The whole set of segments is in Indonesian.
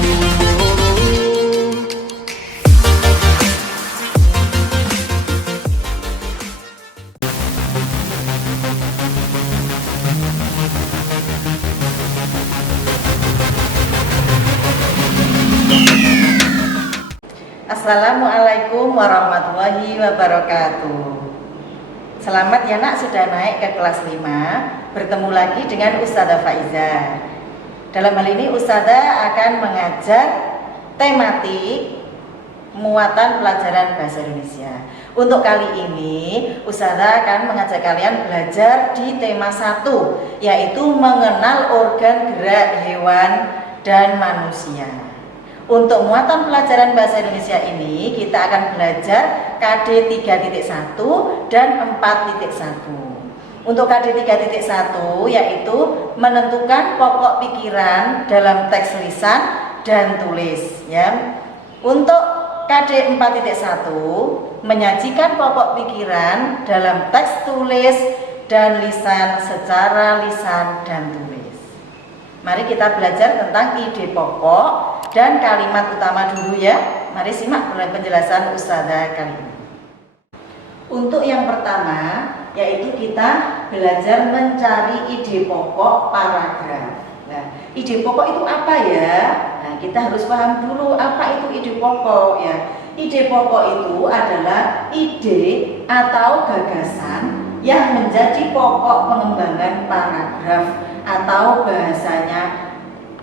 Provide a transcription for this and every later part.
Assalamualaikum warahmatullahi wabarakatuh. Selamat ya nak, sudah naik ke kelas 5. Bertemu lagi dengan Ustazah Faiza. Dalam hal ini Ustazah akan mengajar tematik muatan pelajaran bahasa Indonesia. Untuk kali ini Ustazah akan mengajak kalian belajar di tema 1, yaitu mengenal organ gerak hewan dan manusia. Untuk muatan pelajaran bahasa Indonesia ini kita akan belajar KD 3.1 dan 4.1. Untuk KD 3.1 yaitu menentukan pokok pikiran dalam teks lisan dan tulis ya. Untuk KD 4.1 menyajikan pokok pikiran dalam teks tulis dan lisan secara lisan dan tulis. Mari kita belajar tentang ide pokok dan kalimat utama dulu ya. Mari simak penjelasan Ustazah kali ini. Untuk yang pertama yaitu kita belajar mencari ide pokok paragraf. Nah, ide pokok itu apa ya? Nah, kita harus paham dulu apa itu ide pokok ya. Ide pokok itu adalah ide atau gagasan yang menjadi pokok pengembangan paragraf atau bahasanya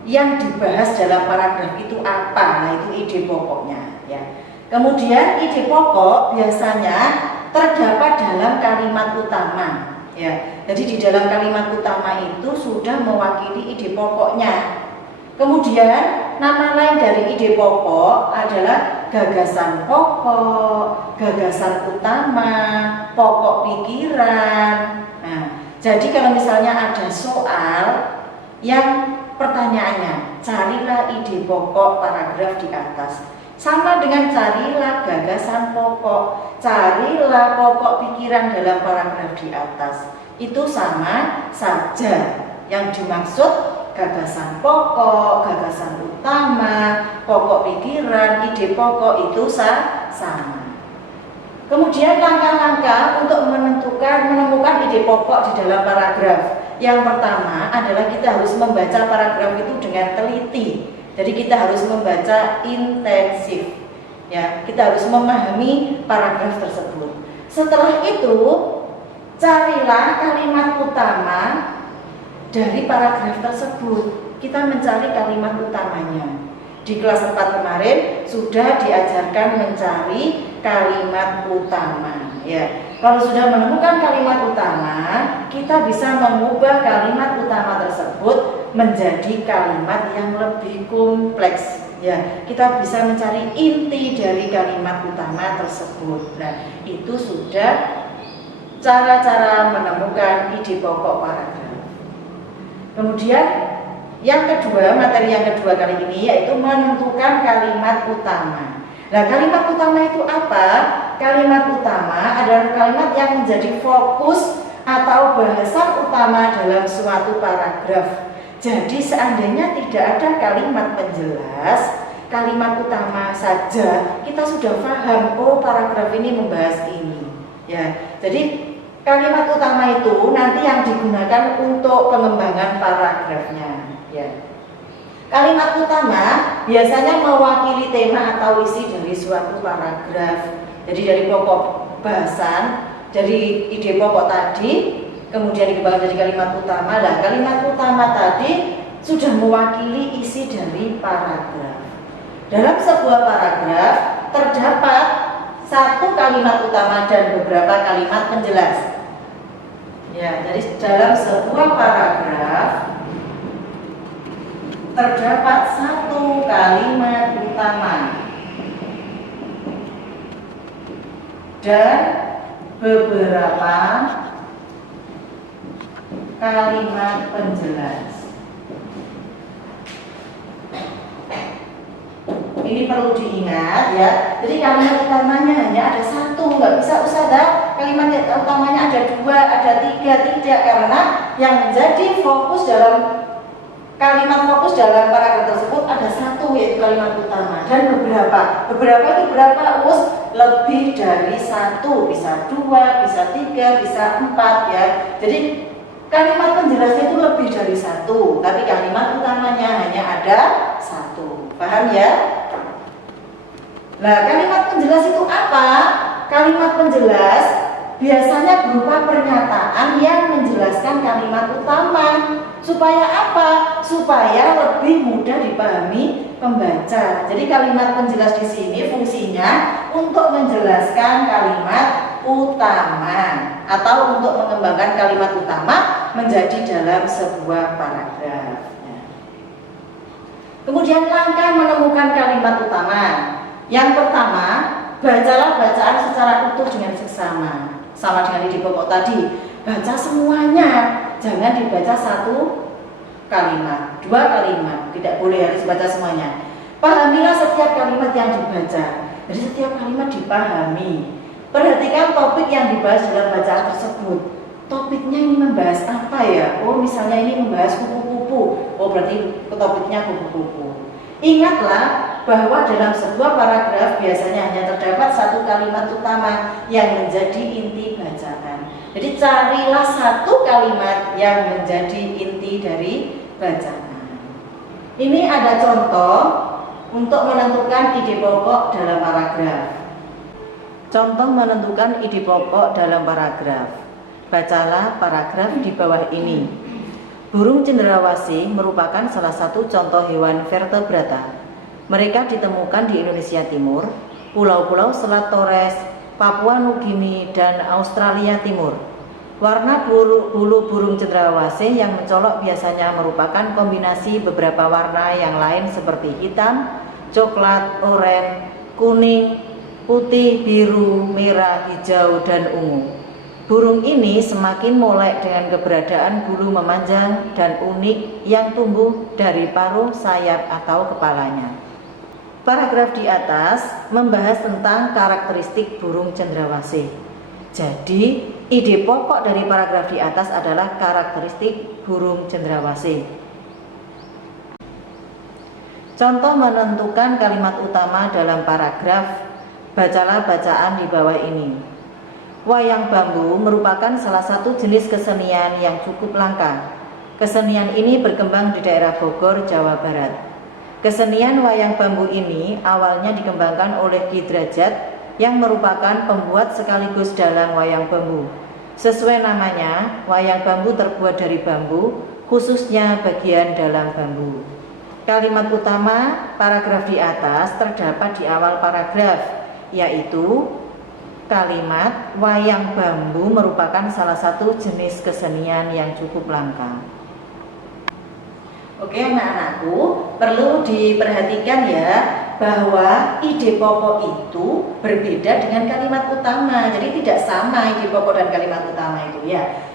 yang dibahas dalam paragraf itu apa. Nah, itu ide pokoknya ya. Kemudian ide pokok biasanya terdapat dalam kalimat utama ya. Jadi di dalam kalimat utama itu sudah mewakili ide pokoknya. Kemudian nama lain dari ide pokok adalah gagasan pokok, gagasan utama, pokok pikiran. Nah, jadi kalau misalnya ada soal yang pertanyaannya carilah ide pokok paragraf di atas, sama dengan carilah gagasan pokok, carilah pokok pikiran dalam paragraf di atas, itu sama saja. Yang dimaksud gagasan pokok, gagasan utama, pokok pikiran, ide pokok itu sama. Kemudian langkah-langkah untuk menemukan ide pokok di dalam paragraf. Yang pertama adalah kita harus membaca paragraf itu dengan teliti. Jadi kita harus membaca intensif. Ya, kita harus memahami paragraf tersebut. Setelah itu, carilah kalimat utama dari paragraf tersebut. Kita mencari kalimat utamanya. Di kelas 4 kemarin sudah diajarkan mencari kalimat utama ya. Kalau sudah menemukan kalimat utama, kita bisa mengubah kalimat utama tersebut menjadi kalimat yang lebih kompleks ya. Kita bisa mencari inti dari kalimat utama tersebut. Nah, itu sudah cara-cara menemukan ide pokok paragraf. Kemudian yang kedua, materi yang kedua kali ini yaitu menentukan kalimat utama. Nah, kalimat utama itu apa? Kalimat utama adalah kalimat yang menjadi fokus atau bahasan utama dalam suatu paragraf. Jadi seandainya tidak ada kalimat penjelas, kalimat utama saja, kita sudah paham, oh paragraf ini membahas ini. Ya, jadi kalimat utama itu nanti yang digunakan untuk pengembangan paragrafnya. Ya. Kalimat utama biasanya mewakili tema atau isi dari suatu paragraf. Jadi dari pokok bahasan, dari ide pokok tadi, kemudian dikembangkan jadi kalimat utama. Nah, kalimat utama tadi sudah mewakili isi dari paragraf. Dalam sebuah paragraf terdapat satu kalimat utama dan beberapa kalimat penjelas. Ya, jadi dalam sebuah paragraf terdapat satu kalimat utama dan beberapa kalimat penjelas. Ini perlu diingat ya. Jadi kalimat utamanya hanya ada satu, nggak bisa Ustazah kalimat utamanya ada dua, ada tiga, tidak, karena yang menjadi fokus dalam kalimat fokus dalam paragraf tersebut ada satu, yaitu yaitu kalimat utama, dan beberapa itu berapa us? Lebih dari satu, bisa 2, bisa 3, bisa 4 ya. Jadi kalimat penjelasnya itu lebih dari satu, tapi kalimat utamanya hanya ada satu. Paham ya? Nah, kalimat penjelas itu apa? Kalimat penjelas biasanya berupa pernyataan yang menjelaskan kalimat utama. Supaya apa? Supaya lebih mudah dipahami pembaca. Jadi kalimat penjelas di sini fungsinya untuk menjelaskan kalimat utama atau untuk mengembangkan kalimat utama menjadi dalam sebuah paragraf. Kemudian langkah menemukan kalimat utama. Yang pertama, bacalah bacaan secara utuh dengan seksama. Sama dengan di pokok tadi, baca semuanya, jangan dibaca satu kalimat, 2 kalimat, tidak boleh, harus baca semuanya. Pahamilah setiap kalimat yang dibaca, jadi setiap kalimat dipahami. Perhatikan topik yang dibahas dalam bacaan tersebut. Topiknya ini membahas apa ya? Oh, misalnya ini membahas kupu-kupu, oh berarti topiknya kupu-kupu. Ingatlah bahwa dalam sebuah paragraf biasanya hanya terdapat satu kalimat utama yang menjadi inti bacaan. Jadi carilah satu kalimat yang menjadi inti dari bacaan. Ini ada contoh untuk menentukan ide pokok dalam paragraf. Contoh menentukan ide pokok dalam paragraf. Bacalah paragraf di bawah ini. Burung cendrawasih merupakan salah satu contoh hewan vertebrata. Mereka ditemukan di Indonesia Timur, pulau-pulau Selat Torres, Papua Nugini, dan Australia Timur. Warna bulu burung cendrawasih yang mencolok biasanya merupakan kombinasi beberapa warna yang lain seperti hitam, coklat, oranye, kuning, putih, biru, merah, hijau, dan ungu. Burung ini semakin molek dengan keberadaan bulu memanjang dan unik yang tumbuh dari paruh, sayap, atau kepalanya. Paragraf di atas membahas tentang karakteristik burung cendrawasih. Jadi, ide pokok dari paragraf di atas adalah karakteristik burung cendrawasih. Contoh menentukan kalimat utama dalam paragraf. Bacalah bacaan di bawah ini. Wayang bambu merupakan salah satu jenis kesenian yang cukup langka. Kesenian ini berkembang di daerah Bogor, Jawa Barat. Kesenian wayang bambu ini awalnya dikembangkan oleh Ki Drajat yang merupakan pembuat sekaligus dalang wayang bambu. Sesuai namanya, wayang bambu terbuat dari bambu, khususnya bagian dalam bambu. Kalimat utama paragraf di atas terdapat di awal paragraf, yaitu kalimat wayang bambu merupakan salah satu jenis kesenian yang cukup langka. Oke anak-anakku, perlu diperhatikan ya bahwa ide pokok itu berbeda dengan kalimat utama. Jadi tidak sama ide pokok dan kalimat utama itu ya.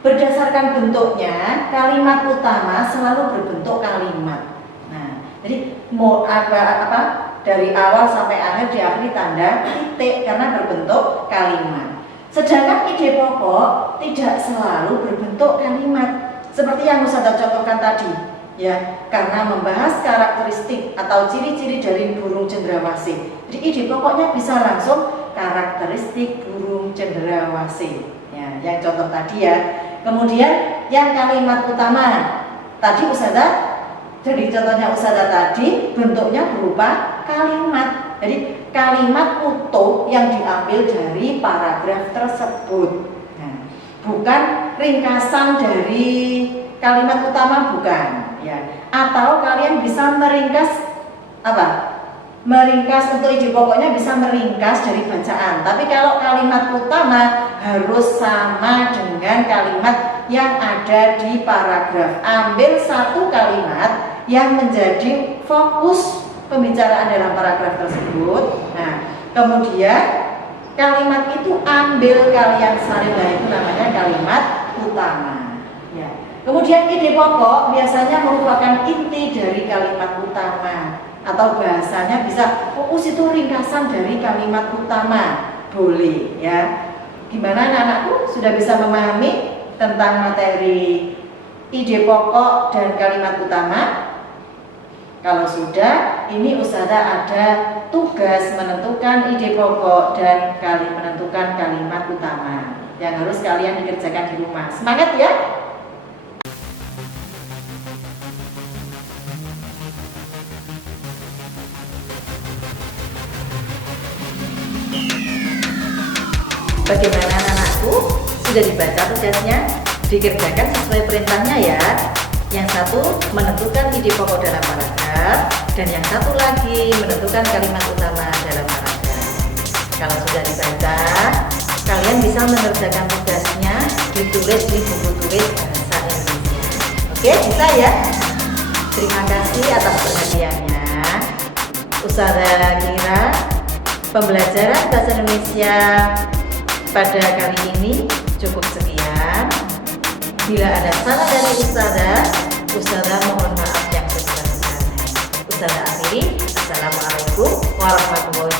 Berdasarkan bentuknya, kalimat utama selalu berbentuk kalimat. Nah, jadi mau apa dari awal sampai akhir diakhiri tanda titik karena berbentuk kalimat. Sedangkan ide pokok tidak selalu berbentuk kalimat seperti yang Ustazah contohkan tadi, ya, karena membahas karakteristik atau ciri-ciri dari burung cendrawasih. Jadi ide pokoknya bisa langsung karakteristik burung cendrawasih, ya, yang contoh tadi ya. Kemudian yang kalimat utama tadi Ustazah, jadi contohnya Ustazah tadi bentuknya berupa kalimat. Jadi kalimat utuh yang diambil dari paragraf tersebut. Nah, bukan ringkasan dari kalimat utama, bukan ya. Atau kalian bisa meringkas apa? Meringkas untuk ide pokoknya bisa meringkas dari bacaan. Tapi kalau kalimat utama harus sama dengan kalimat yang ada di paragraf. Ambil satu kalimat yang menjadi fokus pembicaraan dalam paragraf tersebut. Nah, kemudian kalimat itu ambil kalian salin, nah itu namanya kalimat utama. Ya. Kemudian ide pokok biasanya merupakan inti dari kalimat utama atau bahasanya bisa fokus itu ringkasan dari kalimat utama, boleh ya. Gimana anak-anakku sudah bisa memahami tentang materi ide pokok dan kalimat utama? Kalau sudah, ini Ustazah ada tugas menentukan ide pokok dan menentukan kalimat utama yang harus kalian dikerjakan di rumah. Semangat ya! Bagaimana anak-anakku? Sudah dibaca tugasnya? Dikerjakan sesuai perintahnya ya. Yang satu menentukan ide pokok dalam paragraf, dan yang satu lagi menentukan kalimat utama dalam paragraf. Kalau sudah dibaca, kalian bisa mengerjakan tugasnya ditulis di buku tulis bahasa Indonesia. Oke, bisa ya? Terima kasih atas perhatiannya. Ustazah kira pembelajaran bahasa Indonesia pada kali ini cukup sekian. Bila ada salah dari Ustazah mohon maaf yang sebesar-besarnya. Ustazah akhiri. Assalamualaikum warahmatullahi wabarakatuh.